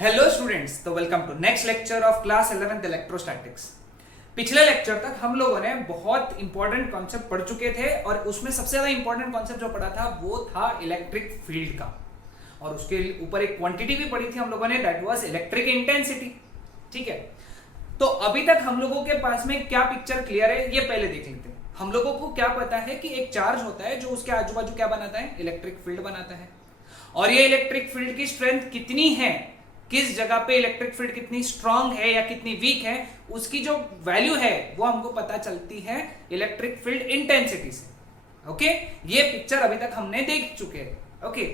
Hello students, तो welcome to next lecture of class 11th electrostatics. पिछले लेक्चर तक हम लोगों ने बहुत इंपॉर्टेंट कॉन्सेप्ट पढ़ चुके थे और उसमें सबसे ज्यादा इंपॉर्टेंट कॉन्सेप्ट जो पढ़ा था वो था इलेक्ट्रिक फील्ड का, और उसके ऊपर एक क्वांटिटी भी पढ़ी थी हम लोगों ने, दैट वाज इलेक्ट्रिक इंटेंसिटी। ठीक है, तो अभी तक हम लोगों के पास में क्या पिक्चर क्लियर है ये पहले देख लेते हैं। हम लोगों को क्या पता है कि एक चार्ज होता है जो उसके आजू बाजू क्या बनाता है, इलेक्ट्रिक फील्ड बनाता है, और ये इलेक्ट्रिक फील्ड की स्ट्रेंथ कितनी है, किस जगह पे इलेक्ट्रिक फील्ड कितनी स्ट्रांग है या कितनी वीक है, उसकी जो वैल्यू है वो हमको पता चलती है इलेक्ट्रिक फील्ड इंटेंसिटी से। ओके, ये पिक्चर अभी तक हमने देख चुके हैं। ओके,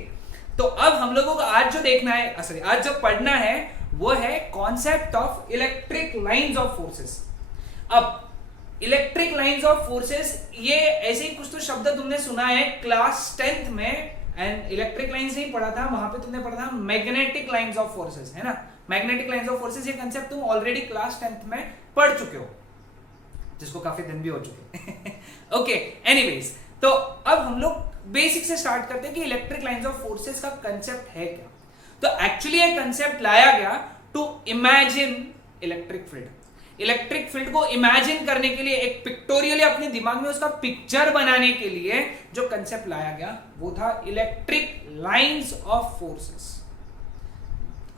तो अब हम लोगों को आज जो देखना है, सॉरी आज जो पढ़ना है वो है concept of electric lines of forces. अब इलेक्ट्रिक लाइंस ऑफ फोर्सेस, ये ऐसे ही कुछ तो शब्द तुमने सुना है क्लास 10th में, एंड इलेक्ट्रिक लाइंस नहीं पढ़ा था, वहां पे तुमने पढ़ा था मैग्नेटिक लाइंस ऑफ फोर्सेस, है ना। मैग्नेटिक लाइंस ऑफ फोर्सेस, ये कंसेप्ट तुम ऑलरेडी क्लास 10th में पढ़ चुके हो, जिसको काफी दिन भी हो चुके। ओके, एनीवेज, तो अब हम लोग बेसिक से स्टार्ट करते हैं कि इलेक्ट्रिक लाइंस ऑफ फोर्सेस का कंसेप्ट है क्या। तो एक्चुअली ये कंसेप्ट लाया गया to imagine electric field. Electric field को इमेजिन करने के लिए, एक पिक्टोरियली अपने दिमाग में उसका पिक्चर बनाने के लिए जो कंसेप्ट लाया गया वो था electric lines of forces.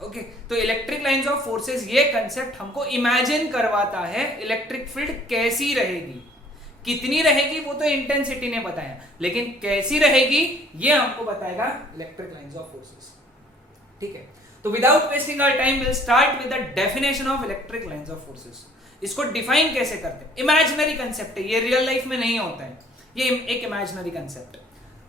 Okay, तो इलेक्ट्रिक लाइंस ऑफ फोर्सेस, ये कंसेप्ट हमको इमेजिन करवाता है इलेक्ट्रिक फील्ड कैसी रहेगी। कितनी रहेगी वो तो इंटेंसिटी ने बताया, लेकिन कैसी रहेगी ये हमको बताएगा इलेक्ट्रिक लाइंस ऑफ फोर्सेस। ठीक है, तो without wasting our time will start with the definition of electric lines of forces. इसको डिफाइन कैसे करते हैं, इमेजिनरी कंसेप्ट है ये, रियल लाइफ में नहीं होता है, ये एक इमेजिनरी कंसेप्ट है।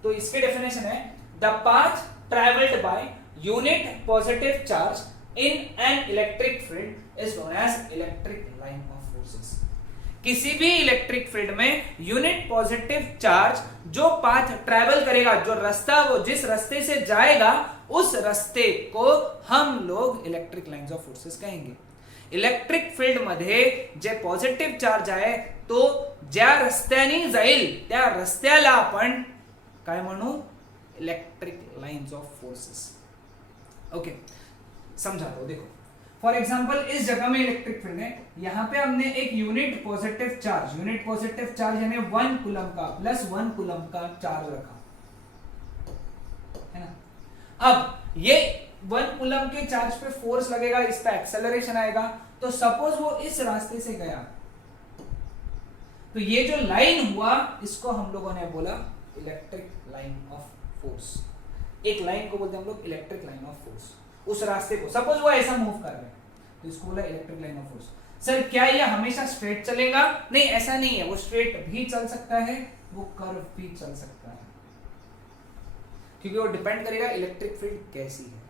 तो इसकी डेफिनेशन है the path travelled by unit positive charge in an electric field is known as electric line of forces. किसी भी इलेक्ट्रिक फील्ड में यूनिट पॉजिटिव चार्ज जो पाथ ट्रैवल करेगा, जो रास्ता, वो जिस रास्ते से जाएगा, उस रास्ते को हम लोग इलेक्ट्रिक लाइंस ऑफ फोर्सेस कहेंगे। इलेक्ट्रिक फील्ड मध्ये जे पॉझिटिव्ह चार्ज आहे तो ज्या रस्त्याने जाईल त्या रस्त्याला आपण काय म्हणू, electric lines of forces. Okay, समझाता हूं, देखो फॉर एग्जांपल इस जगह में इलेक्ट्रिक फील्ड है, यहां पे हमने एक यूनिट पॉजिटिव चार्ज यानी 1 कूलम का प्लस 1 कूलम का चार्ज रखा है ना। अब ये 1 कूलम के चार्ज पे फोर्स लगेगा, इस पे एक्सेलरेशन आएगा, तो सपोज वो इस रास्ते से गया, तो ये जो लाइन हुआ इसको हम लोगों ने बोला इलेक्ट्रिक लाइन ऑफ फोर्स। एक लाइन को बोलते हैं हम लोग इलेक्ट्रिक लाइन ऑफ फोर्स। उस रास्ते को सपोज वो ऐसा मूव कर रहे हैं तो इसको बोला electric line of force. Sir क्या ये हमेशा स्ट्रेट चलेगा? नहीं, ऐसा नहीं है, वो स्ट्रेट भी चल सकता है, वो कर्व भी चल सकता है, क्योंकि वो डिपेंड करेगा इलेक्ट्रिक फील्ड कैसी है।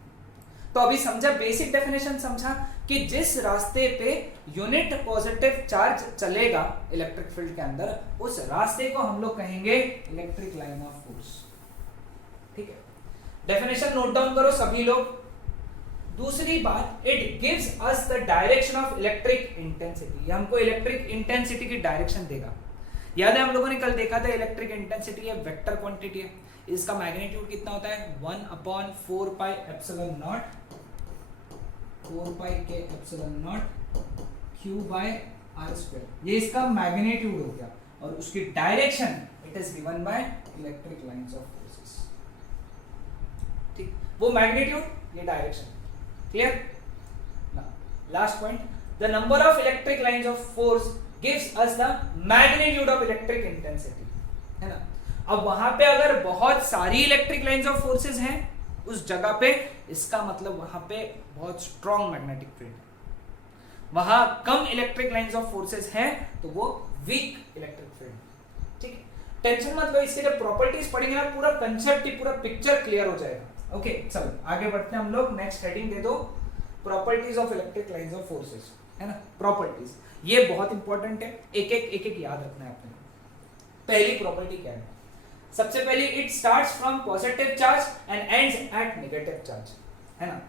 तो अभी समझा, बेसिक डेफिनेशन समझा कि जिस रास्ते पे यूनिट पॉजिटिव चार्ज चलेगा इलेक्ट्रिक फील्ड के अंदर, उस रास्ते को हम लोग कहेंगे इलेक्ट्रिक लाइन ऑफ फोर्स। ठीक है, डेफिनेशन नोट डाउन करो सभी लोग। दूसरी बात, it gives us the direction of electric intensity. ये हमको इलेक्ट्रिक इंटेंसिटी की डायरेक्शन देगा। याद है हम लोगों ने कल देखा था इलेक्ट्रिक इंटेंसिटी है वेक्टर क्वांटिटी है, इसका मैग्नीट्यूड कितना होता है 1/4 पाई एप्सिलॉन नॉट, 4 पाई के epsilon naught q by r square. ये इसका मैग्नीट्यूड हो गया, और उसकी direction it is given by electric lines of forces. ठीक, वो मैग्नीट्यूड, ये direction, clear. Last point, the number of electric lines of force gives us the magnitude of electric intensity, है ना। अब वहां पे अगर बहुत सारी इलेक्ट्रिक लाइंस ऑफ फोर्सेस हैं उस जगह पे, इसका मतलब वहां पे बहुत स्ट्रॉन्ग मैग्नेटिक फील्ड है। वहां कम इलेक्ट्रिक लाइंस ऑफ फोर्सेस हैं तो वो वीक इलेक्ट्रिक फील्ड। ठीक है, टेंशन मत लो, इसके जब प्रॉपर्टीज पढ़ेंगे ना, पूरा कंसेप्ट ही, पूरा पिक्चर क्लियर हो जाएगा। ओके, चलो आगे बढ़ते हैं हम लोग। नेक्स्ट हेडिंग दे दो, properties of electric lines of forces, है ना। प्रॉपर्टीज ये बहुत इंपॉर्टेंट है, एक एक याद रखना है आपने। पहली प्रॉपर्टी क्या है? सबसे पहले, it starts from positive charge and ends at negative charge, है ना।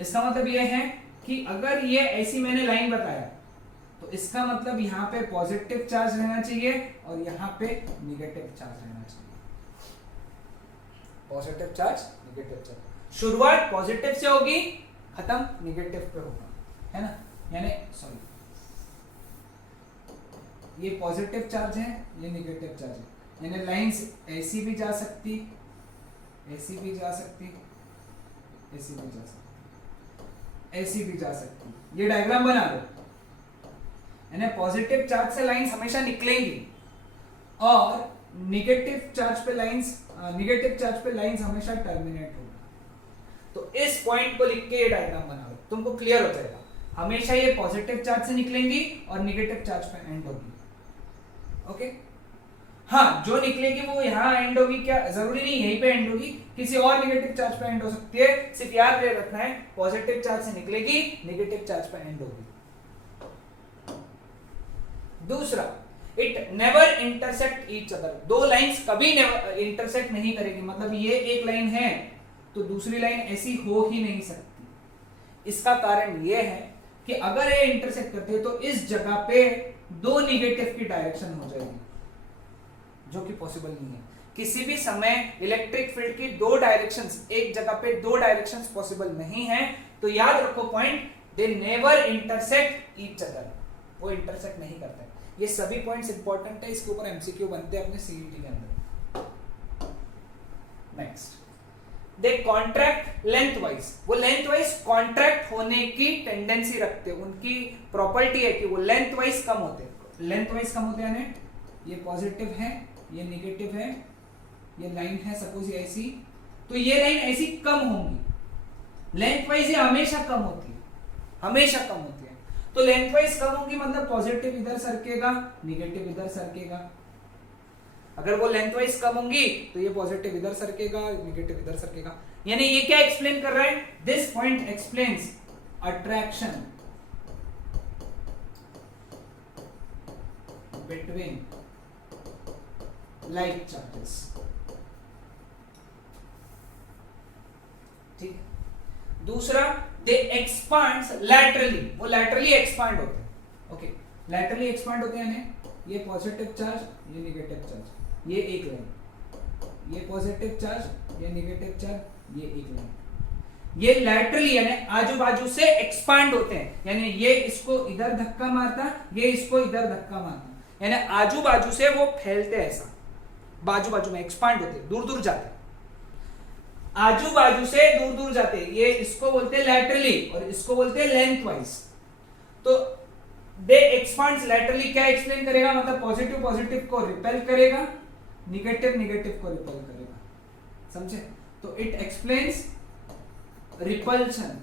इसका मतलब ये है कि अगर ये ऐसी मैंने लाइन बताया तो इसका मतलब यहाँ पे पॉजिटिव चार्ज रहना चाहिए और यहाँ पे नेगेटिव चार्ज रहना चाहिए। पॉजिटिव चार्ज, नेगेटिव चार्ज, शुरुआत पॉजिटिव से होगी, खत्म, निगेटिव पे होगा, है ना, यानी सॉरी ये पॉजिटिव चार्ज है, ये निगेटिव चार्ज है, यानी लाइंस ऐसी भी जा सकती, ऐसी भी जा सकती, ऐसी भी जा सकती, ऐसी भी जा सकती। ये डायग्राम बना लो, यानी पॉजिटिव चार्ज से लाइंस हमेशा निकलेंगी और निगेटिव चार्ज पे लाइंस हमेशा टर्मिनेट होगी। तो इस पॉइंट को लिख के ये डायग्राम बना लो, तुमको क्लियर हो जाएगा। हमेशा ये पॉजिटिव चार्ज से निकलेंगी और निगेटिव चार्ज पे एंड होगी। ओके, हाँ, जो निकलेगी वो यहाँ एंड होगी क्या? जरूरी नहीं यहीं पे एंड होगी, किसी और निगेटिव चार्ज पे एंड हो सकती है। सिर्फ याद रखना है पॉजिटिव चार्ज से निकलेगी, निगेटिव चार्ज पे एंड होगी। दूसरा, it never intersect each other. दो लाइंस कभी इंटरसेक्ट नहीं करेगी, मतलब ये एक लाइन है तो दूसरी लाइन ऐसी हो ही नहीं सकती। इसका कारण ये है कि अगर ये इंटरसेक्ट करती है तो इस जगह पे दो निगेटिव की डायरेक्शन हो जाएगी, जो कि पॉसिबल नहीं है। किसी भी समय इलेक्ट्रिक फील्ड की दो डायरेक्शंस, एक जगह पे दो डायरेक्शंस पॉसिबल नहीं है। तो याद रखो point, they never intersect each other, वो इंटरसेक्ट नहीं करते। ये सभी पॉइंट्स इंपॉर्टेंट है, इसके ऊपर एमसीक्यू बनते हैं अपने सीईटी के अंदर। नेक्स्ट, दे कॉन्ट्रैक्ट लेंथवाइज। वो लेंथवाइज कॉन्ट्रैक्ट होने की टेंडेंसी रखते हैं, उनकी प्रॉपर्टी है कि वो लेंथवाइज कम होते हैं। लेंथवाइज कम होते हैं, ये पॉजिटिव है, ये निगेटिव है, ये लाइन है सपोज ये ऐसी, तो ये लाइन ऐसी कम होंगी। लेंथवाइज ये हमेशा कम होती है, हमेशा कम होती है। तो लेंथवाइज कम होगी मतलब पॉजिटिव इधर सरकेगा, निगेटिव इधर सरकेगा। अगर वो लेंथवाइज कम होंगी तो ये पॉजिटिव इधर सरकेगा, निगेटिव इधर सरकेगा। यानी ये क्या एक्सप्लेन कर रहा है? This point explains attraction between like charges. ठीक है। दूसरा, दे एक्सपांड्स लैटरली। वो लैटरली एक्सपांड होते हैं। ओके, लैटरली एक्सपांड होते हैं, ये पॉजिटिव चार्ज, ये निगेटिव चार्ज, ये एक लाइन, ये पॉजिटिव चार्ज, ये निगेटिव चार्ज, ये एक लाइन। ये लैटरली यानी आजू बाजू से एक्सपांड होते हैं, यानी ये इसको इधर धक्का मारता, ये इसको इधर धक्का मारता, यानी आजू बाजू से वो फैलते हैं, ऐसा बाजू बाजू में एक्सपांड होते, दूर दूर जाते, आजू बाजू से दूर दूर जाते। ये इसको बोलते हैं लैटरली और इसको बोलते हैं लेंथवाइज। तो दे एक्सपांड्स लैटरली क्या एक्सप्लेन करेगा? मतलब पॉजिटिव पॉजिटिव को रिपेल करेगा, निगेटिव निगेटिव को रिपेल करेगा। समझे? तो it explains repulsion,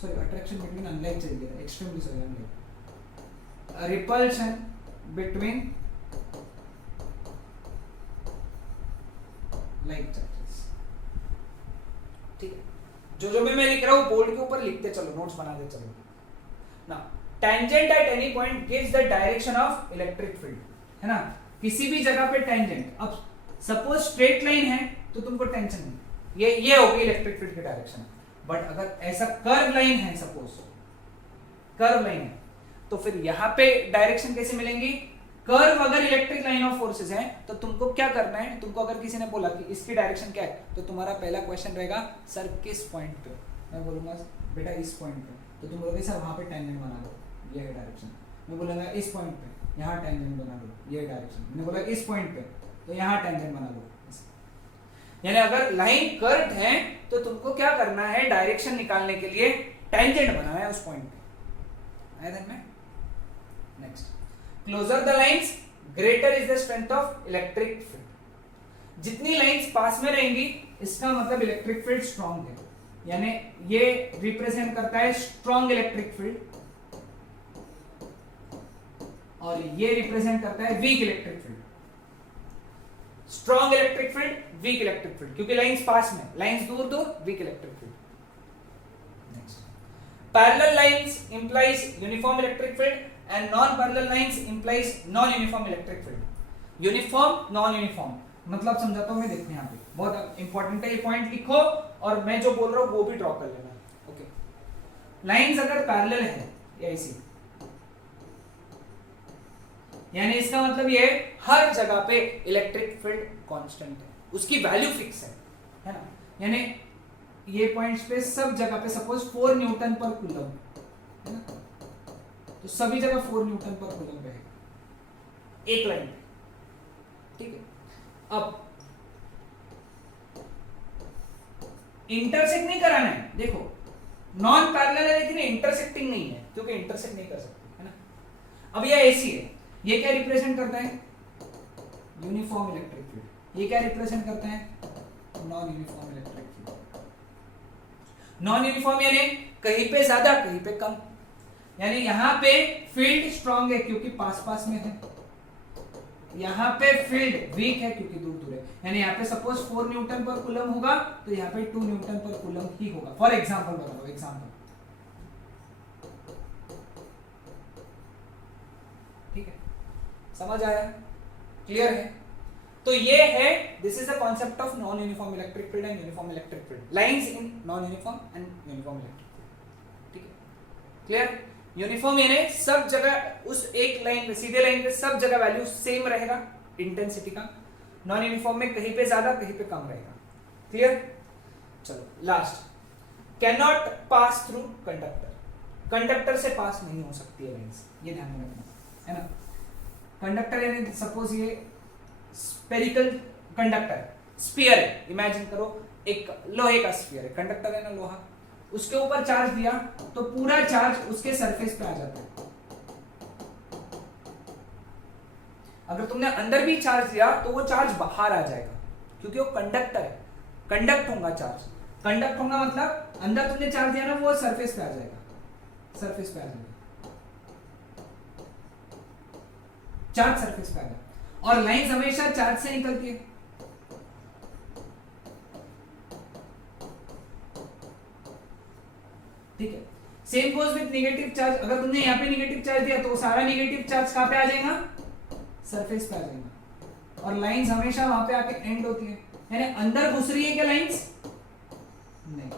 sorry attraction between unlike चाहिए, extremely sorry unlike, repulsion between like charges. ठीक है, जो भी मैं लिख रहा हूं बोर्ड के ऊपर लिखते चलो, नोट्स बनाते चलो ना। Tangent at any point gives the direction of electric field, है ना। किसी भी जगह पे टेंजेंट, अब सपोज स्ट्रेट लाइन है तो तुमको टेंशन नहीं, ये होगी इलेक्ट्रिक फील्ड की डायरेक्शन। बट अगर ऐसा कर्व लाइन है, सपोज कर्व लाइन है, तो फिर यहां पे डायरेक्शन कैसे मिलेंगी? कर्व अगर इलेक्ट्रिक लाइन ऑफ फोर्सेस है तो तुमको क्या करना है? तुमको अगर किसी ने बोला कि इसकी डायरेक्शन क्या है, तो तुम्हारा पहला क्वेश्चन रहेगा सर किस पॉइंट पे? मैं बोलूंगा बेटा इस पॉइंट पे, तो तुम बोलोगे सर वहां पे टेंजेंट बना लो, ये है डायरेक्शन। मैं बोलूंगा इस पॉइंट पे, यहाँ टेंजेंट बना लो, ये डायरेक्शन। मैंने बोला इस पॉइंट पे, तो यहाँ टेंजेंट बना लो। यानी अगर लाइन कर्व्ड है तो तुमको क्या करना है? डायरेक्शन निकालने के लिए टेंजेंट बनाना है उस पॉइंट पे। आया ध्यान में? Next, closer the lines greater is the strength of electric field. जितनी लाइंस पास में रहेंगी इसका मतलब इलेक्ट्रिक फील्ड स्ट्रांग है, यानी ये रिप्रेजेंट करता है स्ट्रांग इलेक्ट्रिक फील्ड और ये रिप्रेजेंट करता है weak electric field. Strong electric field, weak electric field, क्योंकि लाइंस पास में, लाइंस दूर दूर, weak electric field. Next, parallel lines implies uniform electric field and non-parallel lines implies non-uniform electric field। Uniform, non uniform मतलब समझाता हूं मैं, देखो यहाँ पे बहुत इंपॉर्टेंट है, ये पॉइंट लिखो और मैं जो बोल रहा हूं वो भी ड्रॉ कर लेना। ओके, लाइंस अगर पैरेलल है या ऐसी, यानी इसका मतलब ये हर जगह पे इलेक्ट्रिक फील्ड कांस्टेंट है, उसकी वैल्यू फिक्स है ना। यानी ये पॉइंट्स पे सब जगह पे सपोज 4 न्यूटन पर कूलम है ना, तो सभी जगह 4 न्यूटन पर कूलम रहेगा एक लाइन पे, ठीक है। अब इंटरसेक्ट नहीं कराना है, देखो नॉन पैरेलल है लेकिन इंटरसेक्टिंग नहीं है, क्योंकि इंटरसेक्ट नहीं कर सकते है ना। अब ये एसी है, ये क्या रिप्रेजेंट करता है, यूनिफॉर्म इलेक्ट्रिक फील्ड। ये क्या रिप्रेजेंट करता है, non uniform electric field. Non uniform यानी कहीं पे ज्यादा कहीं पे कम, यानी यहां पे फील्ड स्ट्रांग है क्योंकि पास पास में है, यहाँ पे फील्ड वीक है क्योंकि दूर दूर है। यानी यहाँ पे सपोज 4 न्यूटन पर कूलम होगा तो यहाँ पे 2 न्यूटन पर कूलम ही होगा। फॉर एग्जांपल बता रहा हूं, एग्जांपल, ठीक है, समझ आया, क्लियर है। तो ये है, this is the concept of non uniform electric field and uniform electric field, lines in non uniform and uniform electric field, ठीक है, क्लियर। यूनिफॉर्म यानी सब जगह उस एक लाइन पे, सीधे लाइन पे सब जगह वैल्यू सेम रहेगा इंटेंसिटी का। नॉन यूनिफॉर्म में कहीं पे ज्यादा कहीं पे कम रहेगा, क्लियर। चलो last, can not pass through conductor, conductor से पास नहीं हो सकती है लाइंस, ये ध्यान में रखना है ना। कंडक्टर यानी सपोज ये स्पेरिकल कंडक्टर, स्फीयर है, इमेजिन करो एक लोहे का स्फीयर है, कंडक्टर है ना लोहा, उसके ऊपर चार्ज दिया तो पूरा चार्ज उसके सरफेस पे आ जाता है। अगर तुमने अंदर भी चार्ज दिया तो वो चार्ज बाहर आ जाएगा क्योंकि वो कंडक्टर है, कंडक्ट होगा चार्ज, कंडक्ट होगा मतलब अंदर तुमने चार्ज दिया ना वो सरफेस पे आ जाएगा, सरफेस पे आ जाएगा, चार्ज सरफेस पे आ जाएगा। और लाइंस हमेशा चार्ज से निकलती है, ठीक है। Same goes with negative charge, अगर तुमने यहाँ पे नेगेटिव चार्ज दिया तो सारा नेगेटिव चार्ज कहां पे आ जाएगा, सरफेस पे आ जाएगा। और लाइंस हमेशा वहां पे आके एंड होती है, यानी अंदर घुस रही है क्या लाइंस, नहीं,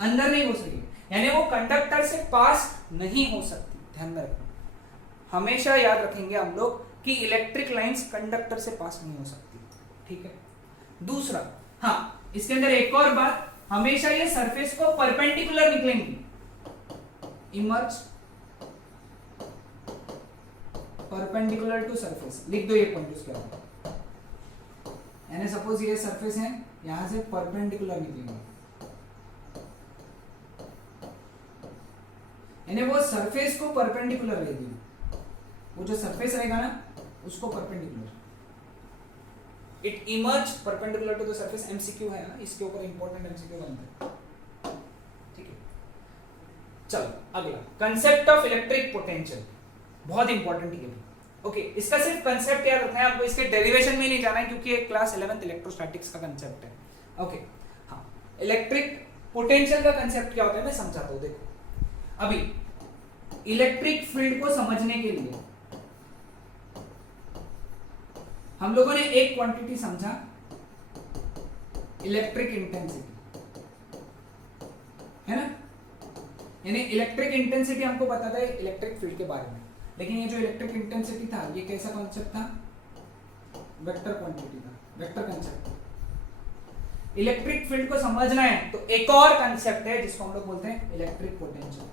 अंदर नहीं घुस रही है, यानी वो कंडक्टर से पास नहीं हो सकती। ध्यान में रखना, हमेशा याद रखेंगे हम लोग कि इलेक्ट्रिक लाइंस कंडक्टर से पास नहीं हो सकती, ठीक है। दूसरा, हाँ इसके अंदर एक और बात, हमेशा ये सरफेस को परपेंडिकुलर निकलेंगी, इमर्ज परपेंडिकुलर टू सरफेस, लिख दो ये पॉइंट उसके बाद, यानी सपोज ये सरफेस है, यहां से परपेंडिकुलर निकलेंगे, यानी वो सरफेस को परपेंडिकुलर रहेगी, वो जो सरफेस रहेगा ना उसको perpendicular, it emerge perpendicular to the surface. MCQ है ना, इसके ऊपर इंपॉर्टेंट एमसीक्यू बनता है, ठीक है। चलो अगला, कंसेप्ट ऑफ इलेक्ट्रिक पोटेंशियल, बहुत इंपॉर्टेंट है ये भी, ओके। इसका सिर्फ कंसेप्ट याद रखना है आपको, इसके डेरिवेशन में नहीं जाना है क्योंकि ये क्लास 11th इलेक्ट्रोस्टैटिक्स का कंसेप्ट है, ओके। हाँ, इलेक्ट्रिक पोटेंशियल का कंसेप्ट क्या होता है मैं समझाता हूं। देखो अभी इलेक्ट्रिक फील्ड को समझने के लिए हम लोगों ने एक क्वांटिटी समझा, इलेक्ट्रिक इंटेंसिटी, है ना, यानी इलेक्ट्रिक इंटेंसिटी हमको पता था इलेक्ट्रिक फील्ड के बारे में, लेकिन ये जो इलेक्ट्रिक इंटेंसिटी था ये कैसा कॉन्सेप्ट था, वेक्टर क्वांटिटी था, वेक्टर कंसेप्ट। इलेक्ट्रिक फील्ड को समझना है तो एक और कंसेप्ट है जिसको हम लोग बोलते हैं इलेक्ट्रिक पोटेंशियल।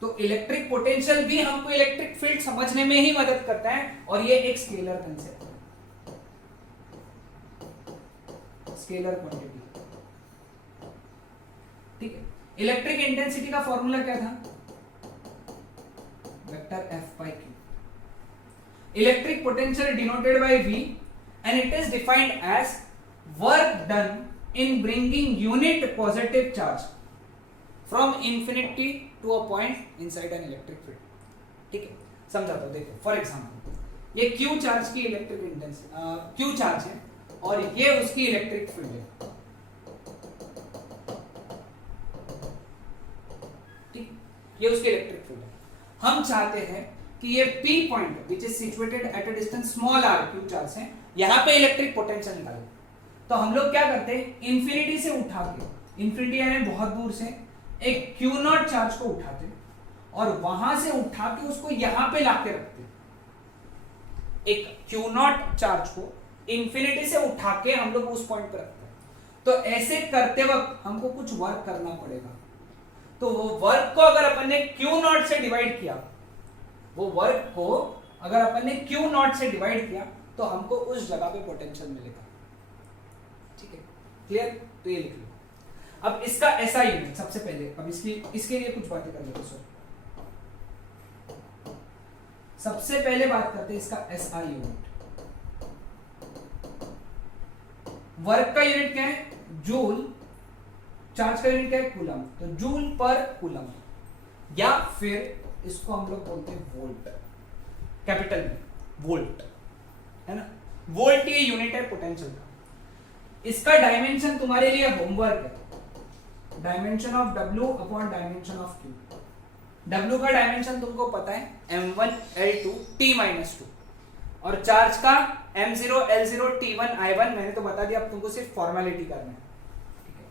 तो इलेक्ट्रिक पोटेंशियल भी हमको इलेक्ट्रिक फील्ड समझने में ही मदद करता है, और ये एक स्केलर कंसेप्ट है, स्केलर क्वांटिटी, ठीक है। इलेक्ट्रिक इंटेंसिटी का फॉर्मूला क्या था, vector F by Q। Electric potential denoted by V and it is defined as work done in bringing unit positive charge from infinity to a point inside an electric field, ठीक है। समझाता हूं, देखो for example ये Q charge की electric intensity, Q charge है और ये उसकी इलेक्ट्रिक फील्ड है, ठीक, ये उसकी इलेक्ट्रिक फील्ड है। हम चाहते हैं कि ये P point which is situated at a distance small r, Q charge है, यहां पे इलेक्ट्रिक पोटेंशियल निकालें। तो हम लोग क्या करते हैं, इंफिनिटी से उठा के, इंफिनिटी यानी बहुत दूर से एक Q नॉट चार्ज को उठाते और वहां से उठा के उसको यहां पे लाके रखते, एक क्यू नॉट चार्ज को इंफिनिटी से उठा के हम लोग उस पॉइंट पर रखते हैं, तो ऐसे करते वक्त हमको कुछ वर्क करना पड़ेगा। तो वो वर्क को अगर अपन ने क्यू नॉट से डिवाइड किया, वो वर्क को अगर अपन ने क्यू नॉट से डिवाइड किया तो हमको उस जगह पे पोटेंशियल मिलेगा। ठीक है, क्लियर? तो ये लिख लो। अब इसका एसआई यूनिट सबसे पहले, अब इसके लिए कुछ बातें कर लेते हैं। सबसे पहले बात करते हैं इसका एसआई यूनिट। वर्क का यूनिट क्या है? जूल। चार्ज का यूनिट क्या है? कूलम। तो जूल पर कूलम, या फिर इसको हम लोग बोलते हैं वोल्ट, कैपिटल में वोल्ट, है ना? वोल्ट ये यूनिट है पोटेंशियल का। इसका डायमेंशन तुम्हारे लिए होमवर्क है, dimension of W upon dimension of Q। W का डायमेंशन तुमको पता है, m1 l2 t-2, और चार्ज का m0 l0 t1 i1 मैंने तो बता दिया, अब तुमको सिर्फ फॉर्मेलिटी करना है। ठीक है,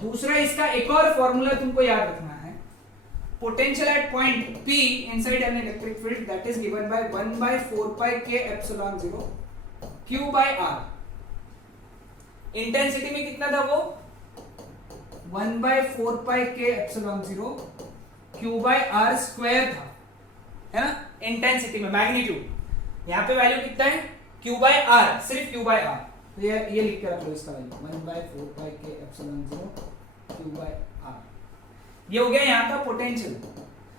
दूसरा इसका एक और फॉर्मूला तुमको याद रखना है, potential at point P inside N electric field that is given bye 1/4 pi k epsilon 0 Q by R। Intensity में कितना था वो? 1/4 pi k epsilon 0 Q by R square था, है ना? इंटेंसिटी में मैग्नीट्यूड, यहाँ पे वैल्यू कितना है? Q by R, सिर्फ Q by R। तो ये लिख के रख लो इसका value 1/4 pi k epsilon 0 Q by R। ये हो गया यहाँ का पोटेंशियल।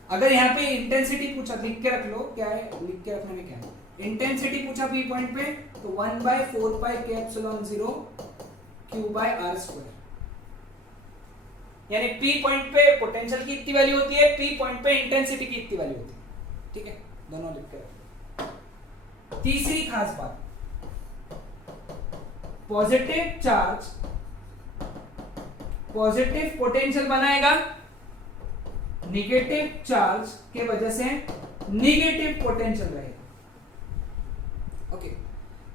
अगर यहाँ पे इंटेंसिटी पूछा, लिख के रख लो, क्या है लिख के रखने में क्या है? इंटेंसिटी पूछा P पॉइंट पे, तो 1/4 pi k epsilon 0 Q by R square. यानी P पॉइंट पे पोटेंशियल की इतनी वैल्यू होती है, P पॉइंट पे इंटेंसिटी की इतनी वैल्यू होती है। ठीक है, दोनों लिख के रखो। तीसरी खास बात, पॉजिटिव चार्ज पॉजिटिव पोटेंशियल बनाएगा, निगेटिव चार्ज के वजह से निगेटिव पोटेंशियल रहेगा। ओके,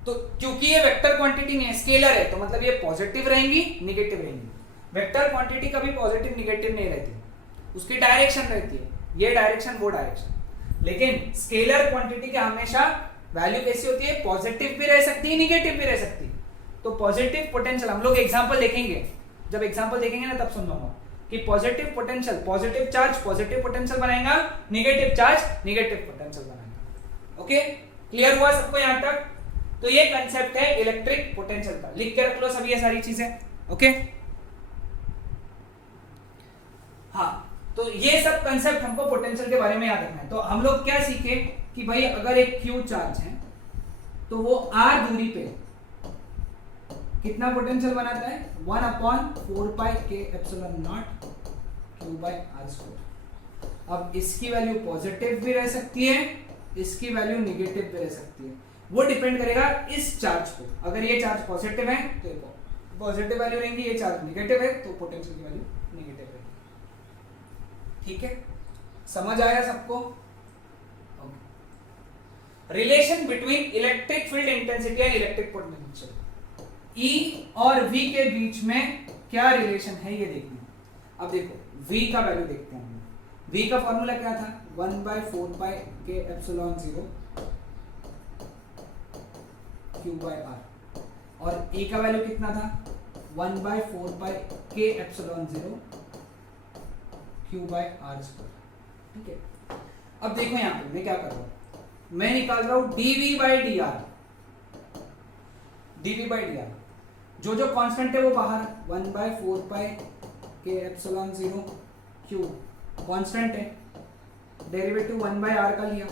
तो क्योंकि ये वेक्टर क्वांटिटी नहीं है, स्केलर है, तो मतलब ये पॉजिटिव रहेंगी, निगेटिव रहेंगी। वेक्टर क्वांटिटी कभी पॉजिटिव निगेटिव नहीं रहती, उसकी डायरेक्शन रहती है, ये डायरेक्शन वो डायरेक्शन। लेकिन स्केलर क्वांटिटी की हमेशा वैल्यू कैसी होती है? पॉजिटिव भी रह सकती है, निगेटिव भी रह सकती है। तो पॉजिटिव पोटेंशियल हम लोग एग्जांपल देखेंगे, जब एग्जांपल देखेंगे ना तब समझाऊंगा कि positive potential, positive charge positive potential बनाएगा, निगेटिव चार्ज निगेटिव पोटेंशियल बनाएगा। ओके, क्लियर हुआ सबको यहां तक? तो ये कंसेप्ट है इलेक्ट्रिक पोटेंशियल का, लिख के रख लो सब ये सारी चीजें। ओके, हाँ, तो ये सब कंसेप्ट हमको पोटेंशियल के बारे में याद रखना है। तो हम लोग क्या सीखे कि भाई अगर एक क्यू चार्ज है तो वो r दूरी पे कितना पोटेंशियल बनाता है? 1/4 pi k epsilon naught Q by R square. अब इसकी वैल्यू पॉजिटिव भी रह सकती है, इसकी वैल्यू निगेटिव भी रह सकती है, वो डिपेंड करेगा इस चार्ज को। अगर ये चार्ज पॉजिटिव है तो पॉजिटिव वैल्यू रहेंगी, ये चार्ज निगेटिव है तो पोटेंशियल की वैल्यू निगेटिव रहेगी। ठीक है, समझ आया सबको? Relation between electric field intensity and electric potential, E और V के बीच में क्या रिलेशन है ये देखना है। अब देखो V का वैल्यू देखते हैं। V का फॉर्मूला क्या था? 1/4 pi k epsilon 0 Q by R, और E का वैल्यू कितना था? 1/4 pi k epsilon 0 Q by R square. ठीक है, अब देखो यहाँ पे मैं क्या कर रहा हूं, मैं निकाल रहा हूं dV by dr। dV by dr, जो कांस्टेंट है वो बाहर, 1/4 pi k epsilon 0 Q constant है, डेरिवेटिव 1/r का लिया,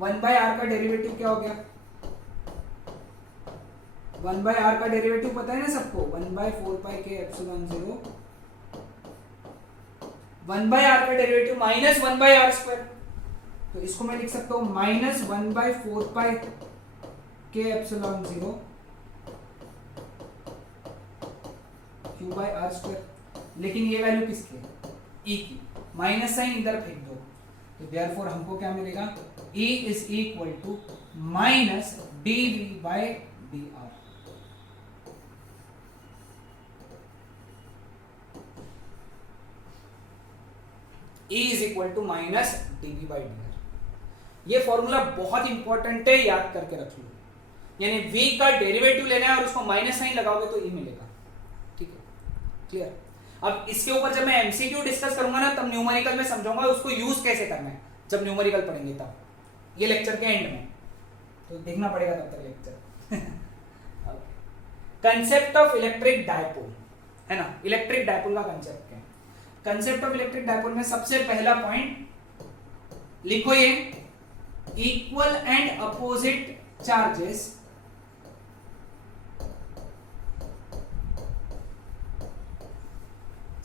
1/r का डेरिवेटिव क्या हो गया? 1/r का डेरिवेटिव पता है ना सबको, 1/4 pi k epsilon 0, 1/r का डेरिवेटिव माइनस 1/r स्क्वायर। तो इसको मैं लिख सकता हूं minus 1/4 pi k epsilon 0 Q by R square. लेकिन ये वैल्यू किसकी है? E की, माइनस साइन इधर फेंक दो, तो देयरफॉर हमको क्या मिलेगा? E is equal to minus dV by dr। E is equal to minus dV by dr। ये फॉर्मूला बहुत इंपॉर्टेंट है, याद करके रख लो। यानी v का डेरिवेटिव लेना है और उसको माइनस साइन लगाओगे तो e मिलेगा। ठीक है, क्लियर। अब इसके ऊपर जब मैं एमसीक्यू डिस्कस करूंगा ना, तब न्यूमेरिकल में समझाऊंगा उसको यूज कैसे करना है, जब न्यूमेरिकल पढ़ेंगे तब, ये लेक्चर के एंड में, तो देखना पड़ेगा तब तक lecture. Concept of electric dipole है ना, इलेक्ट्रिक डायपोल का कंसेप्ट क्या है? कंसेप्ट ऑफ इलेक्ट्रिक डायपोल में सबसे पहला पॉइंट लिखो, ये equal and opposite charges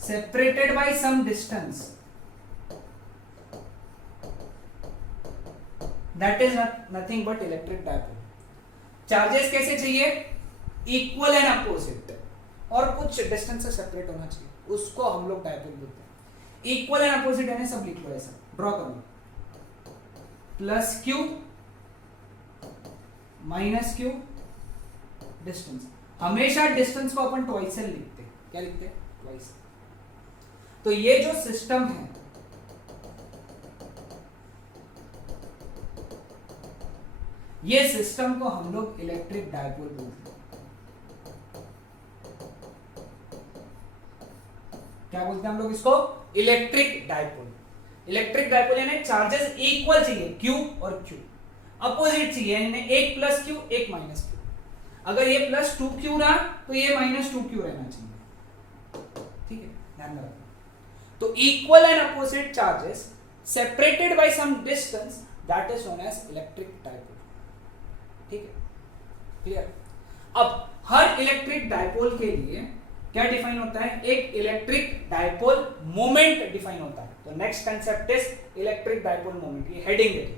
separated by some distance, that is nothing but electric dipole। Charges कैसे चाहिए? इक्वल एंड अपोजिट, और कुछ डिस्टेंस से सेपरेट होना चाहिए, उसको हम लोग डायपोल बोलते हैं। इक्वल एंड अपोजिट यानी सब लिख लो, ऐसा ड्रॉ कर लो, plus q minus q distance. हमेशा डिस्टेंस को अपन ट्वाइस से लिखते हैं, क्या लिखते हैं? ट्वाइस। तो ये जो सिस्टम है, ये सिस्टम को हम लोग इलेक्ट्रिक डायपोल बोलते हैं। क्या बोलते हैं हम लोग इसको? Electric dipole. इलेक्ट्रिक डायपोल यानी चार्जेस इक्वल चाहिए, क्यू और क्यू, अपोजिट चाहिए, यानी एक प्लस क्यू एक माइनस क्यू। अगर ये प्लस 2q रहा तो ये माइनस 2q रहना चाहिए। ठीक है, ध्यान में रखना। तो equal and opposite charges separated by some distance, that is known as electric dipole. ठीक है, क्लियर। अब हर इलेक्ट्रिक डायपोल के लिए क्या डिफाइन होता है? एक इलेक्ट्रिक डायपोल मोमेंट डिफाइन होता है। तो next concept is electric dipole moment. ये हेडिंग देखिए,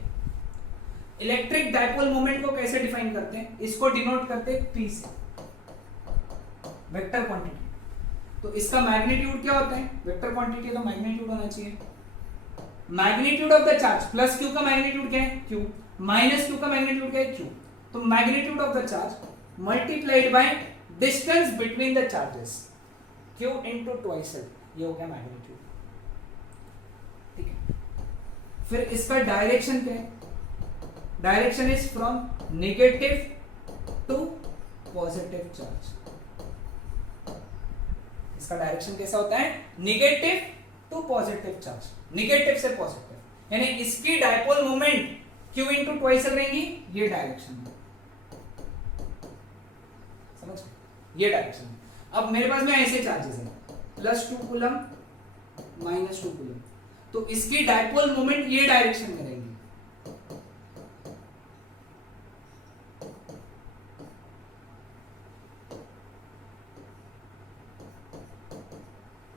इलेक्ट्रिक डायपोल मोमेंट को कैसे डिफाइन करते हैं? इसको डिनोट करते हैं P से, वेक्टर क्वांटिटी। तो इसका मैग्नीट्यूड क्या होता है? वेक्टर क्वांटिटी तो मैग्नीट्यूड होना चाहिए। Magnitude of the charge, plus Q का मैग्नीट्यूड क्या है? क्यू। माइनस क्यू का मैग्नीट्यूड क्या है? क्यू। तो magnitude of the charge multiplied by distance between the charges, Q into twice L, ये हो गया मैग्नीट्यूड। ठीक है, फिर इसका डायरेक्शन क्या है? Direction is from negative to positive charge. इसका डायरेक्शन कैसा होता है? Negative to positive charge, negative से पॉजिटिव, यानी इसकी dipole moment q into twice रहेगी, ये डायरेक्शन में, समझ? ये डायरेक्शन में। अब मेरे पास में ऐसे चार्जेस हैं, +2 कूलम -2 कूलम, तो इसकी डायपोल मोमेंट ये डायरेक्शन में रहेगी।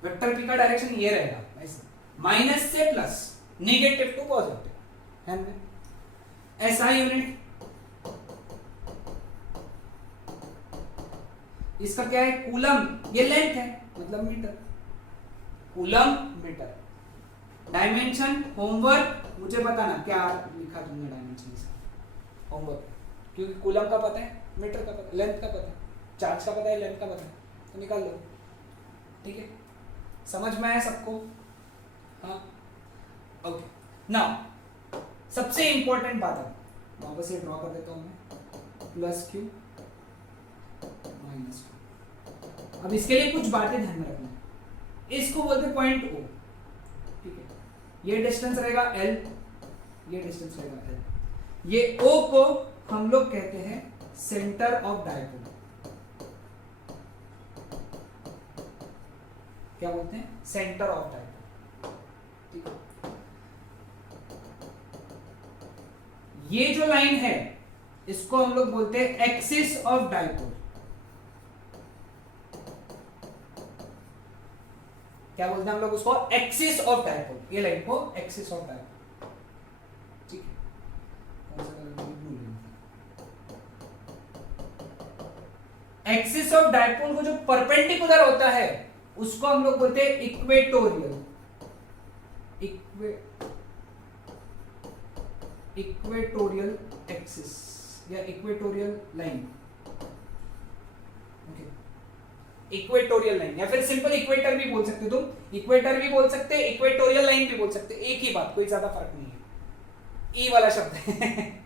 वेक्टर p का डायरेक्शन ये रहेगा, ऐसे माइनस से प्लस, नेगेटिव टू पॉजिटिव, है ना? SI यूनिट इसका क्या है? कूलम, ये लेंथ है मतलब metre, coulomb metre. Dimension homework मुझे बताना क्या लिखा तुमने डायमेंशन इसका, होमवर्क, क्योंकि कूलम का पता है, मीटर का पता है, लेंथ का पता है, चार्ज का पता है, लेंथ का पता है, तो निकाल लो। ठीक है, समझ में आया सबको? हाँ, ओके। नाउ सबसे इंपॉर्टेंट बात है, वापस से ड्रॉ कर देता हूं मैं, +q -q। अब इसके लिए कुछ बातें ध्यान में रखना है। इसको बोलते हैं पॉइंट O। ठीक है, ये डिस्टेंस रहेगा L, ये डिस्टेंस रहेगा L। ये O को हम लोग कहते हैं सेंटर ऑफ डायपोल। क्या बोलते हैं? Centre of dipole. ठीक है, ये जो लाइन है इसको हम लोग बोलते हैं एक्सिस ऑफ डायपोल। क्या बोलते हैं हम लोग उसको? Axis of dipole. ये लाइन को एक्सिस ऑफ डायपोल। ठीक है, कौन सा colour? Blue. Axis of dipole को जो परपेंडिकुलर होता है उसको हम लोग बोलते हैं इक्वेटोरियल। इक्वेटोरियल एक्सिस या equatorial line. Okay, equatorial line या फिर सिंपल इक्वेटर भी बोल सकते हो तुम, इक्वेटर भी बोल सकते, इक्वेटोरियल लाइन भी बोल सकते, एक ही बात, कोई ज्यादा फर्क नहीं है। ई वाला शब्द है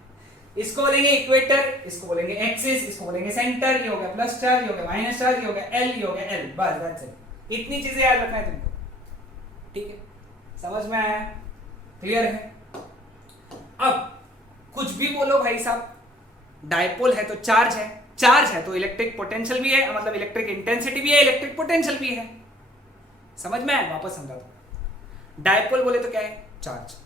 इसको बोलेंगे इक्वेटर, इसको बोलेंगे एक्सिस, इसको बोलेंगे सेंटर, ये हो गया प्लस चार्ज, ये हो गया माइनस चार्ज, ये हो गया एल, ये हो गया एल, बस दैट्स इट। इतनी चीजें याद रखना है तुमको, ठीक है? समझ में आया? क्लियर है? अब कुछ भी बोलो भाई साहब, डायपोल है तो चार्ज है, चार्ज है तो इलेक्ट्रिक पोटेंशियल भी है, मतलब इलेक्ट्रिक इंटेंसिटी भी है, इलेक्ट्रिक पोटेंशियल भी है। समझ में आया? वापस समझा दो। डायपोल बोले तो क्या है? चार्ज।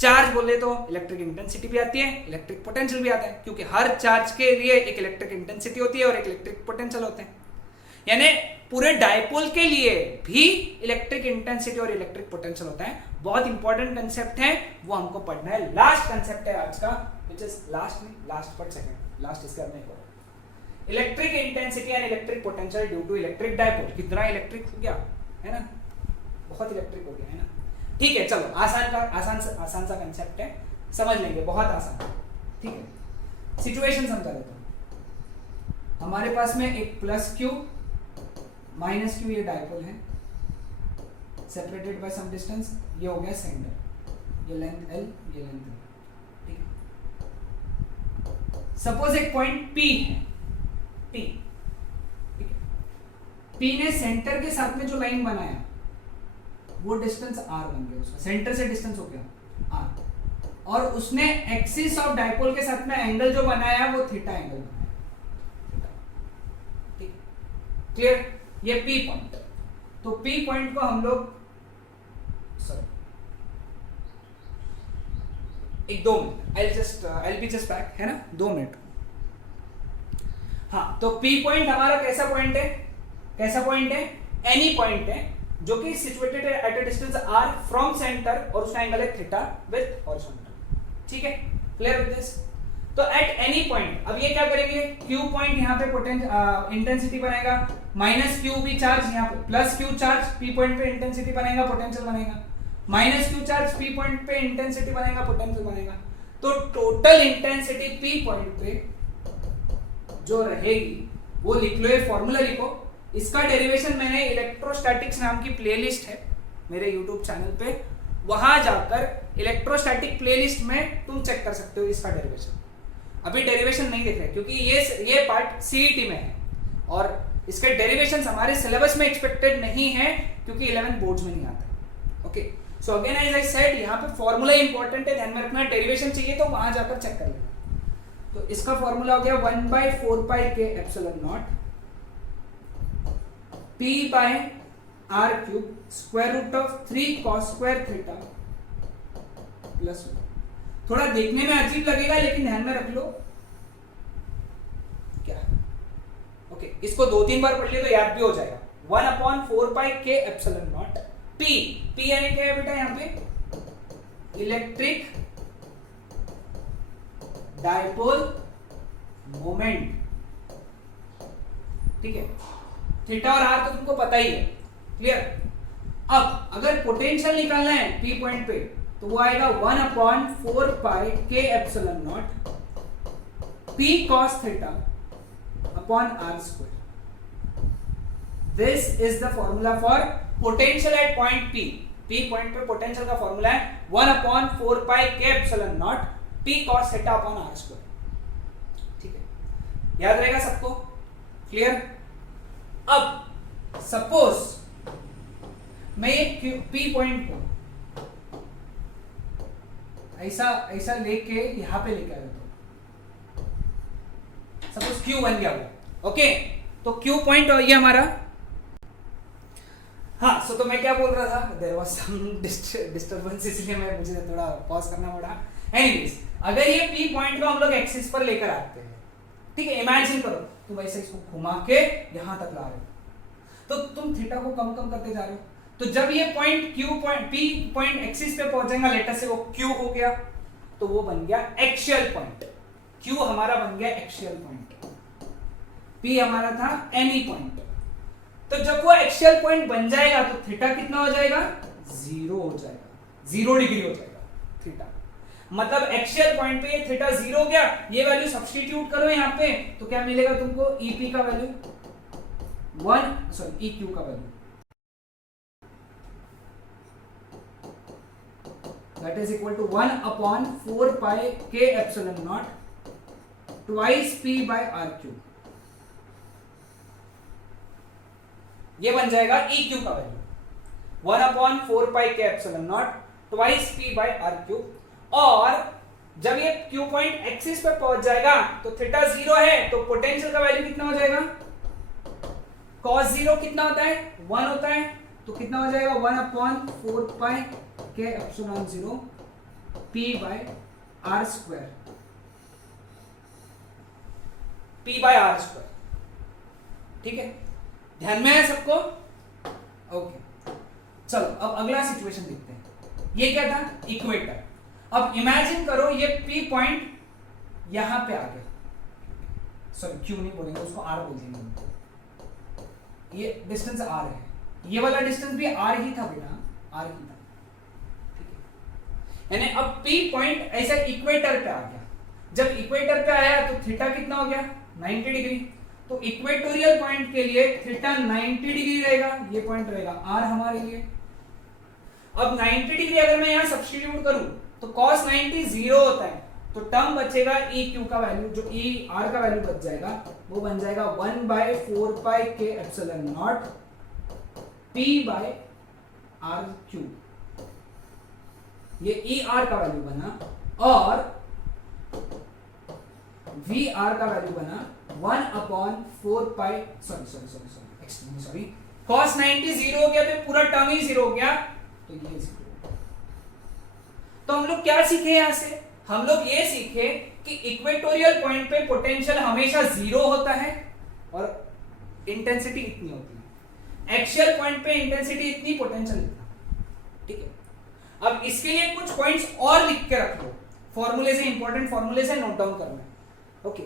चार्ज बोले तो इलेक्ट्रिक इंटेंसिटी भी आती है, इलेक्ट्रिक पोटेंशियल भी आता है, क्योंकि हर चार्ज के लिए एक इलेक्ट्रिक इंटेंसिटी होती है और एक इलेक्ट्रिक पोटेंशियल होते हैं। यानी पूरे डायपोल के लिए भी इलेक्ट्रिक इंटेंसिटी और इलेक्ट्रिक पोटेंशियल होता है। बहुत इंपॉर्टेंट कंसेप्ट है, वो हमको पढ़ना है। लास्ट कंसेप्ट है आज का, which is last but second, last इसका नहीं पढ़ो। Electric intensity and electric potential due to electric dipole. कितना इलेक्ट्रिक हो गया है ना, बहुत इलेक्ट्रिक हो गया है ना। ठीक है, चलो आसान सा कंसेप्ट है, समझ लेंगे, बहुत आसान है। ठीक है, सिचुएशन समझा देता हूं। हमारे पास में एक प्लस क्यू माइनस क्यू, ये डायपोल है, सेपरेटेड बाय सम डिस्टेंस, ये हो गया सेंटर, ये लेंथ एल, ये लेंथ एल। ठीक है, सपोज एक पॉइंट पी है, पी, ठीक है, पी ने सेंटर के साथ में जो लाइन बनाया वो डिस्टेंस आर बन गया, उसका सेंटर से डिस्टेंस हो गया आर, और उसने एक्सिस ऑफ डायपोल के साथ में एंगल जो बनाया वो थीटा एंगल बनाया। ठीक, क्लियर? ये पी पॉइंट, तो पी पॉइंट को हम लोग एक 2 minute, I be just back, है ना, 2 मिनट। हाँ, तो पी पॉइंट हमारा कैसा पॉइंट है? कैसा पॉइंट है? एनी पॉइंट है जो कि सिचुएटेड है at a distance r from centre, और उसका एंगल है थीटा विद हॉरिजॉन्टल। ठीक है, क्लियर विद दिस? तो एट एनी पॉइंट, अब ये क्या करेंगे, q पॉइंट यहाँ पे इंटेंसिटी बनाएगा, माइनस क्यू भी चार्ज यहाँ पे, plus Q charge p point पे इंटेंसिटी बनेगा, पोटेंशियल बनेगा, minus Q charge p point पे इंटेंसिटी बनेगा, पोटेंशियल बनेगा। तो टोटल इंटेंसिटी p पॉइंट पे जो रहेगी वो लिख लो, ये फॉर्मूला लिखो। इसका डेरिवेशन मैंने इलेक्ट्रोस्टैटिक्स नाम की प्लेलिस्ट है मेरे यूट्यूब चैनल पे, वहां जाकर इलेक्ट्रोस्टैटिक प्लेलिस्ट में तुम चेक कर सकते हो इसका डेरिवेशन। अभी डेरिवेशन नहीं देख रहे क्योंकि ये पार्ट सीईटी में है, और इसके डेरिवेशंस हमारे सिलेबस में एक्सपेक्टेड नहीं है क्योंकि 11 बोर्ड्स में नहीं आता। Okay, so again as I said, यहाँ पे फॉर्मूला इंपॉर्टेंट है, ध्यान में रखना। डेरिवेशन चाहिए तो वहां जाकर चेक कर लेना। तो इसका फॉर्मूला हो गया 1/4 पाई के epsilon naught p by r cube square root of 3 cos square theta plus 1। थोड़ा देखने में अजीब लगेगा लेकिन ध्यान में रख लो क्या। ओके, इसको 2-3 बार पढ़ लियो तो याद भी हो जाएगा। 1/4 पाई के एप्सिलॉन नॉट p, p यानी क्या है बेटा यहाँ पे? Electric dipole moment. ठीक है, थीटा और आर तो तुमको पता ही है, क्लियर? अब अगर पोटेंशियल निकालना है पी पॉइंट पे तो वो आएगा 1/4 पाई के epsilon naught P cos theta upon R square. This is the formula for potential at point P. P point पे पोटेंशियल का फॉर्मूला है 1/4 पाई के epsilon naught P cos theta upon R square. ठीक है, याद रहेगा सबको? क्लियर? अब सपोज मैं ये पी पॉइंट को ऐसा लेके यहां पे लेके आ जाता हूं, सपोज क्यू बन गया वो। ओके, तो क्यू पॉइंट ये हमारा। हाँ, सो तो मैं क्या बोल रहा था, देयर वाज सम डिस्टर्बेंस, इसलिए मुझे थोड़ा पॉज करना पड़ा। एनीवेज, अगर ये पी पॉइंट को हम लोग एक्सिस पर लेकर आते हैं, ठीक है, इमेजिन करो तुम ऐसे इसको घुमा के यहां तक ला रहे हो, तो तुम थीटा को कम करते जा रहे हो। तो जब ये point Q point P point axis पे पहुंचेगा, लेटर से वो क्यू हो गया, तो वो बन गया एक्सियल पॉइंट। क्यू हमारा बन गया एक्सियल पॉइंट, पी हमारा था एनी पॉइंट। तो जब वो एक्सियल पॉइंट बन जाएगा तो थीटा कितना हो जाएगा? 0 हो जाएगा, 0 डिग्री हो जाएगा थीटा। मतलब एक्सियल पॉइंट पे ये थीटा 0 हो गया। ये वैल्यू सब्स्टिट्यूट करो यहाँ पे तो क्या मिलेगा तुमको? EP का वैल्यू EQ का value that is equal to 1 upon 4 pi के epsilon naught twice P by are cube. ये बन जाएगा ई क्यू का वैल्यू 1 अपॉन 4 पाई के epsilon naught twice P by are cube. और जब ये क्यू पॉइंट एक्सिस पे पहुंच जाएगा तो थीटा 0 है, तो पोटेंशियल का वैल्यू कितना हो जाएगा? cos 0 कितना होता है? 1 होता है, तो कितना हो जाएगा? 1 अपॉन 4 पाई के epsilon 0 p by r square, p by r square. ठीक है, ध्यान में है सबको? ओके, चलो अब अगला सिचुएशन देखते हैं। ये क्या था? इक्वेटर। अब इमेजिन करो ये P पॉइंट यहां पे आ गया, सॉरी Q नहीं बोलेंगे उसको, R बोल देंगे। ये डिस्टेंस R है, ये वाला डिस्टेंस भी R ही था बेटा, R ही था। ठीक है, यानी अब P पॉइंट ऐसा इक्वेटर पे आ गया। जब इक्वेटर पे आया तो थीटा कितना हो गया? 90 डिग्री। तो इक्वेटोरियल पॉइंट के लिए थीटा 90 डिग्री रहेगा, ये पॉइंट रहेगा R हमारे लिए। अब 90 डिग्री अगर मैं यहां सब्स्टिट्यूट करूं तो cos 90 0 होता है, तो टर्म बचेगा ई क्यू का वैल्यू, जो ई आर का वैल्यू बच जाएगा वो बन जाएगा 1 बाय 4 पाई के epsilon naught p by are cube. ये ई आर का वैल्यू बना, और वी आर का वैल्यू बना 1 अपॉन 4 पाई, सॉरी cos 90 0 हो गया तो पूरा टर्म ही 0 हो गया, तो ये 0। तो हम लोग क्या सीखे यहां से? हम लोग ये सीखे कि इक्वेटोरियल पॉइंट पे पोटेंशियल हमेशा 0 होता है और इंटेंसिटी इतनी होती है। एक्सियल पॉइंट पे इंटेंसिटी इतनी, पोटेंशियल इतना। ठीक है, अब इसके लिए कुछ पॉइंट्स और लिख के रख लो, फॉर्मूले से, इंपॉर्टेंट फॉर्मूले से नोट डाउन करना है। ओके,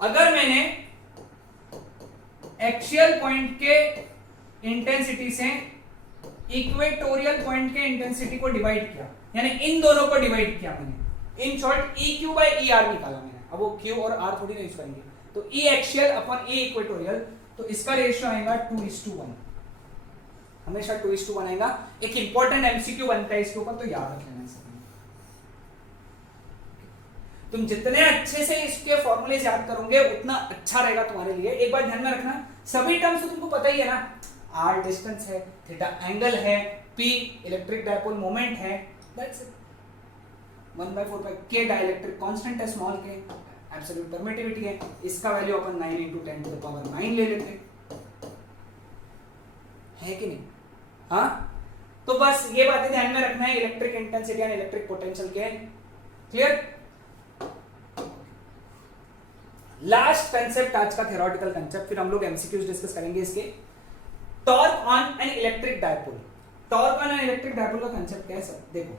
अगर मैंने एक्सियल पॉइंट के इंटेंसिटी से इक्वेटोरियल पॉइंट के इंटेंसिटी को डिवाइड किया, यानी इन दोनों को डिवाइड किया मैंने, in short E Q by E R निकाला मैंने। अब वो क्यू और आर थोड़ी नहीं पाएंगे, तो ई एक्सियल अपॉन ई इक्वेटोरियल, तो इसका रेशियो आएगा 2:1, हमेशा 2:1 आएगा। एक इंपॉर्टेंट एमसीक्यू बनता है इसके ऊपर, तो याद रख लेना इसे। तुम जितने अच्छे से इसके फॉर्मूले याद करोगे उतना अच्छा रहेगा तुम्हारे लिए। एक बार ध्यान में रखना, सभी टर्म्स तो तुमको पता ही है ना, आर डिस्टेंस है, थीटा एंगल है, पी इलेक्ट्रिक डायपोल मोमेंट है, दैट्स इट। 1/4 पाई के डाइलेक्ट्रिक कांस्टेंट है, स्मॉल के, एब्सोल्यूट परमिटिविटी है, इसका वैल्यू अपन 9 × 10⁻⁹ ले लेते है कि नहीं? हाँ, तो बस ये बातें ध्यान में रखना है electric intensity and electric potential के। क्लियर? लास्ट कंसेप्ट आज का थ्योरेटिकल कंसेप्ट, फिर हम लोग एमसीक्यूज डिस्कस करेंगे इसके। Torque on an electric dipole. Torque on an electric dipole का कंसेप्ट क्या है सर? देखो,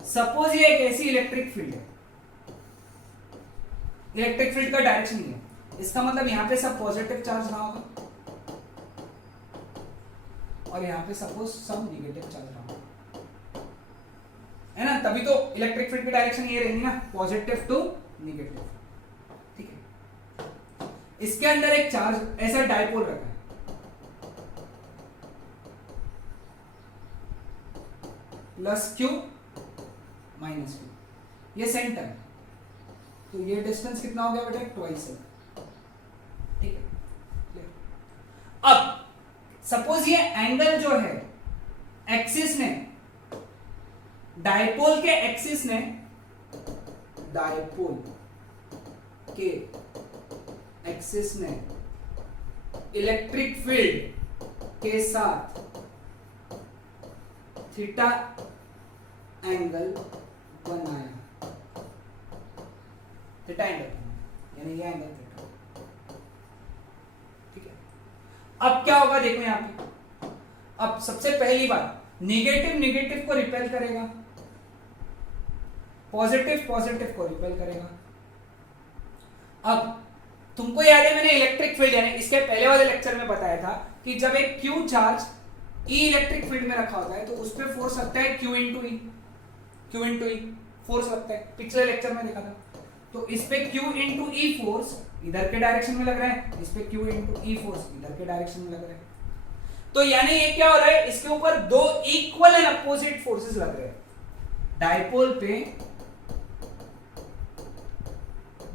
सपोज ये एक ऐसी इलेक्ट्रिक फील्ड है, इलेक्ट्रिक फील्ड का डायरेक्शन ये है, इसका मतलब यहां पे सब पॉजिटिव चार्ज रहा होगा और यहां पे सपोज सब नेगेटिव चार्ज रहा होगा, है ना? तभी तो इलेक्ट्रिक फील्ड की डायरेक्शन ये रहेगी ना, पॉजिटिव टू नेगेटिव। ठीक है, इसके अंदर एक चार्ज ऐसा डायपोल रखा है, प्लस क्यू माइनस क्यू, ये सेंटर है, तो ये डिस्टेंस कितना हो गया बेटा? ट्वाइस है। ठीक है, अब सपोज ये एंगल जो है एक्सिस ने, डायपोल के एक्सिस ने, डायपोल के एक्सिस ने इलेक्ट्रिक फील्ड के साथ थीटा एंगल बनाया, थीटा एंगल बनाया, यानी ये एंगल थीटा। ठीक है, अब क्या होगा देखो यहां पे। अब सबसे पहली बात, नेगेटिव नेगेटिव को रिपेल करेगा, पॉजिटिव पॉजिटिव को रिपेल करेगा। अब तुमको याद है मैंने इलेक्ट्रिक फील्ड यानी इसके पहले वाले लेक्चर में बताया था कि जब एक क्यू चार्ज ई इलेक्ट्रिक फील्ड में रखा होता है तो उस पर फोर्स लगता है क्यू इंटू ई फोर्स लगता है, पिछले लेक्चर में देखा था। तो इस पे क्यू इंटू ई फोर्स इधर के डायरेक्शन में लग रहा है, इस पे क्यू इंटू ई फोर्स इधर के डायरेक्शन में लग रहा है। तो यानी ये क्या हो रहा है, इसके ऊपर दो इक्वल एंड अपोजिट फोर्सेस लग रहे हैं। डायपोल पे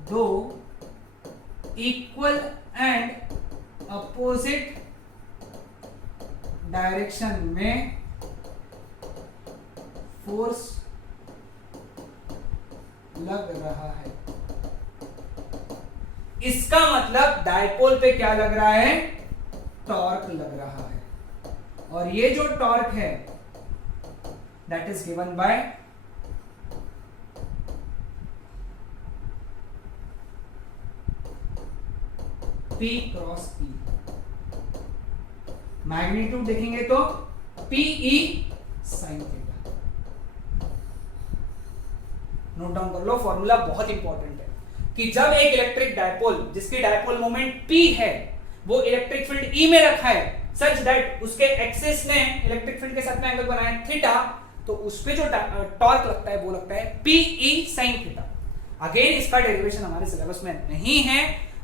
दो इक्वल एंड अपोजिट डायरेक्शन में फोर्स लग रहा है। इसका मतलब डायपोल पे क्या लग रहा है? टॉर्क लग रहा है। और ये जो टॉर्क है that is given bye P cross E। Magnitude देखेंगे तो PE sin theta. Note down कर लो, फॉर्मूला बहुत इंपॉर्टेंट है कि जब एक इलेक्ट्रिक डायपोल जिसकी डायपोल मोमेंट P है वो इलेक्ट्रिक फील्ड E में रखा है सच दैट उसके एक्सिस ने इलेक्ट्रिक फील्ड के साथ में एंगल बनाया थीटा, तो उस पे जो टॉर्क लगता है वो लगता है PE sin थीटा। अगेन इसका डेरिवेशन हमारे सिलेबस में नहीं है,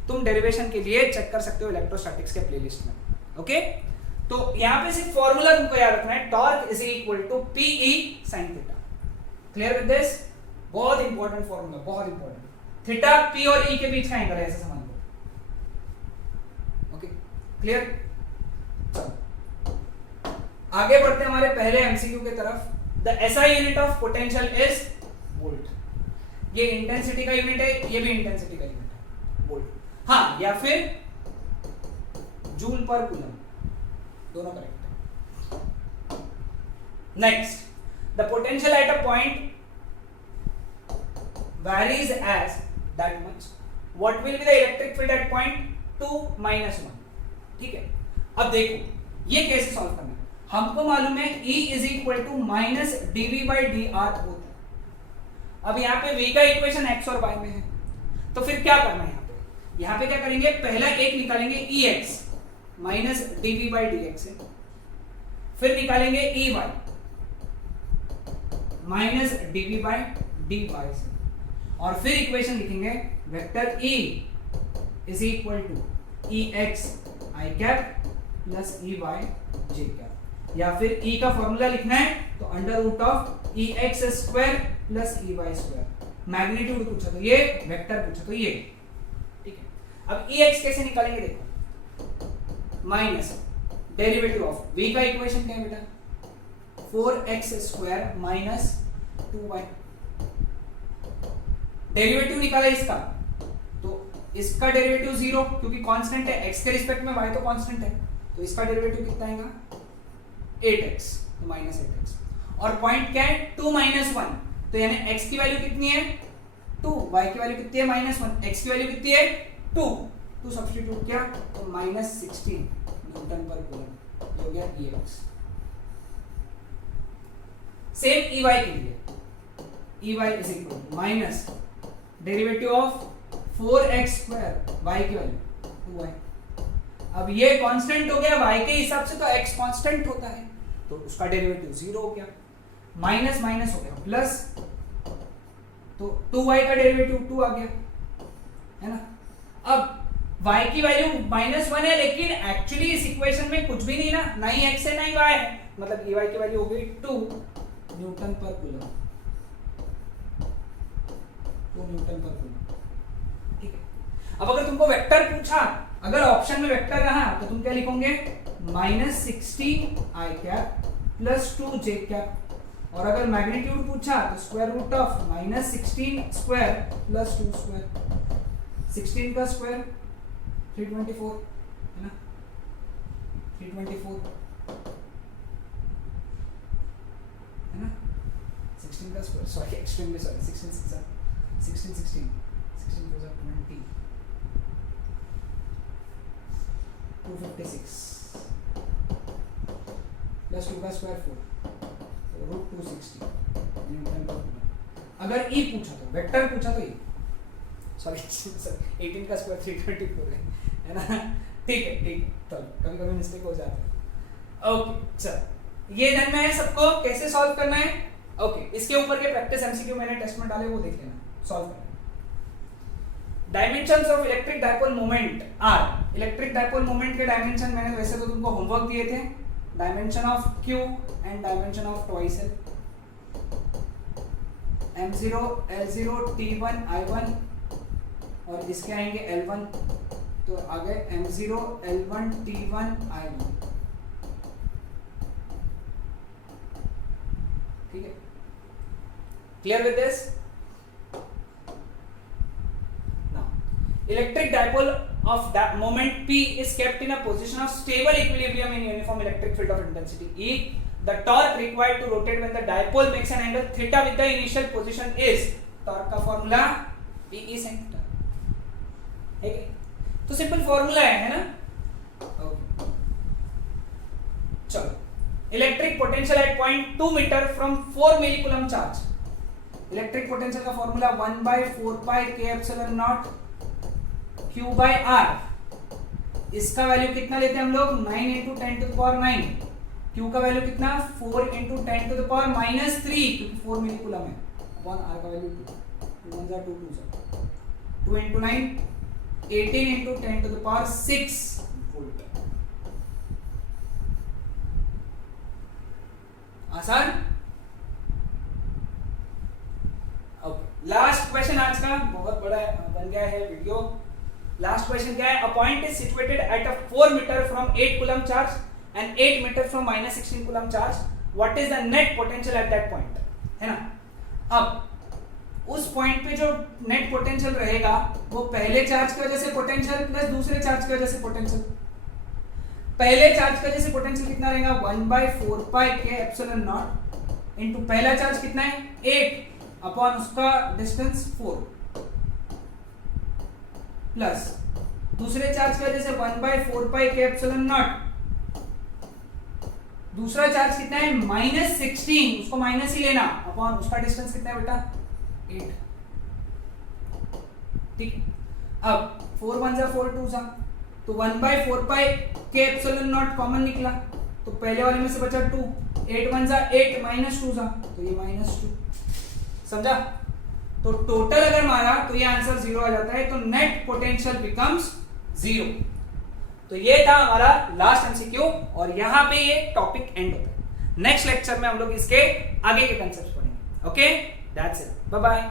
तुम डेरिवेशन के लिए चेक कर सकते हो इलेक्ट्रोस्टैटिक्स के प्लेलिस्ट में। ओके, तो यहां पे सिर्फ फॉर्मूला तुमको याद रखना है, torque is equal to PE sin theta. Clear with this? बहुत इंपॉर्टेंट फॉर्मूला, बहुत इंपॉर्टेंट। थीटा P और E के बीच का एंगल है, ऐसे समझ लो। Okay, clear? आगे बढ़ते हैं हमारे पहले एमसीक्यू की तरफ। The SI unit of potential is volt. ये इंटेंसिटी का यूनिट है, ये भी इंटेंसिटी का यूनिट है, वोल्ट। हाँ, या फिर जूल पर कूलम, दोनों करेक्ट है। Next, the potential at a point varies as that much. What will be the electric field at point 2 minus 1? ठीक है, अब देखो ये कैसे सॉल्व करना है। हमको मालूम है E is equal to minus dV by dr होता है। अब यहाँ पे V का इक्वेशन x और y में है, तो फिर क्या करना है यहाँ पे क्या करेंगे, पहला एक निकालेंगे Ex minus dV by dx से, फिर निकालेंगे Ey minus dV by dy से, और फिर इक्वेशन लिखेंगे vector E is equal to Ex i cap plus Ey j cap, या फिर E का फॉर्मूला लिखना है तो under root of Ex square plus Ey square. Magnitude पूछा तो ये, वेक्टर पूछा तो ये। ठीक है, अब Ex कैसे निकालेंगे देखो, माइनस डेरिवेटिव ऑफ V का इक्वेशन क्या है बेटा, 4x square minus 2y। Derivative निकाला इसका तो इसका डेरिवेटिव 0 क्योंकि कांस्टेंट है, x के रिस्पेक्ट में y तो कांस्टेंट है, तो इसका डेरिवेटिव कितना आएगा 8x, तो माइनस 8x। और पॉइंट क्या है 2 माइनस 1, तो यानी x की वैल्यू कितनी है 2, y की वैल्यू कितनी है माइनस 1, x की वैल्यू कितनी है 2, तो सब्स्टिट्यूट किया तो माइनस 16 न्यूटन पर कूलम हो गया Ex। सेम Ey के लिए, Ey is equal to minus derivative of 4x square y की वैल्यू 2y। अब ये कांस्टेंट हो गया y के हिसाब से, तो x कांस्टेंट होता है तो उसका डेरिवेटिव 0 हो गया, माइनस माइनस हो गया प्लस, तो 2y का डेरिवेटिव 2 आ गया, है ना। अब y की वैल्यू माइनस 1 है, लेकिन एक्चुअली इस इक्वेशन में कुछ भी नहीं ना, ना ही x है ना ही y है, मतलब Ey की वैल्यू हो गई 2 न्यूटन पर कूलम, 2 न्यूटन पर कूलम। ठीक है, अब अगर तुमको वेक्टर पूछा, अगर ऑप्शन में वेक्टर रहा तो तुम क्या लिखोगे, minus 16 i cap plus 2 j cap, और अगर मैग्नीट्यूड पूछा तो square root of minus 16 square plus 2 square. 16 का स्क्वायर 324 है ना, 324 है ना, 16 का square, sorry extremely sorry, 16 16 16 goes up 20, 256 plus 2 का स्क्वायर 4, तो रूट 260 न्यूटन पर कूलम। अगर E पूछा तो, वेक्टर पूछा तो E, सॉरी 18 का स्क्वायर 324 है ना। ठीक है, ठीक है, तो कभी कभी मिस्टेक हो जाता है। ओके चल, ये ध्यान में है सबको कैसे सॉल्व करना है। ओके, इसके ऊपर के प्रैक्टिस एमसीक्यू मैंने टेस्ट में डाले, वो देख लेना, सॉल्व करना। Dimensions of electric dipole moment are, electric dipole moment के डायमेंशन मैंने वैसे तो तुमको होमवर्क दिए थे, dimension of Q and dimension of twice L। m0 l0 t1 i1 और इसके आएंगे l1, तो आ गए m0 l1 t1 i1। ठीक है, clear with this? Now electric dipole of that moment P is kept in a position of stable equilibrium in uniform electric field of intensity E. The torque required to rotate when the dipole makes an angle theta with the initial position is, torque का formula P E sin theta, है क्या? तो simple formula है ना? Okay, चलो, electric potential at point 2 metre from 4 millicoulomb charge. Electric potential का formula 1/4 pi k epsilon naught Q by R। इसका value कितना लेते हैं हम लोग? 9 into 10 to the power 9। Q का वैल्यू कितना? 4 into 10 to the power minus 3, क्योंकि 4 मिलीकूलम है, अपॉन R का value 2, 2 1 2 2 2 into 9 18 into 10 to the power 6 volt. आसान? ओके, लास्ट क्वेश्चन आज का, बहुत बड़ा बन गया है वीडियो। लास्ट क्वेश्चन क्या है? A point is situated at a 4 metre from 8 coulomb charge and 8 metre from -16 coulomb charge. What is the net potential at that point? है ना, अब उस पॉइंट पे जो नेट पोटेंशियल रहेगा वो पहले चार्ज की वजह से पोटेंशियल प्लस दूसरे चार्ज की वजह से पोटेंशियल। पहले चार्ज की वजह से पोटेंशियल कितना रहेगा? 1/4 pi k epsilon not into पहला चार्ज कितना है? 8 अपॉन उसका डिस्टेंस 4 प्लस दूसरे चार्ज की वजह से 1/4 पाई k एप्सिलॉन नॉट, दूसरा चार्ज कितना है? -16, उसको माइनस ही लेना, अपॉन उसका डिस्टेंस कितना है बेटा? 8। ठीक, अब 4 1 जा 4 2 जा, तो 1/4 pi k epsilon not common निकला, तो पहले वाले में से बचा 2, 8 1 जा 8 -2 जा, तो ये -2। समझा? तो टोटल अगर मारा तो ये आंसर 0 आ जाता है, तो नेट पोटेंशियल बिकम्स 0। तो ये था हमारा लास्ट एमसीक्यू और यहां पे ये टॉपिक एंड होता है। नेक्स्ट लेक्चर में हम लोग इसके आगे के कंसेप्ट पढ़ेंगे। Okay, that's it, bye bye.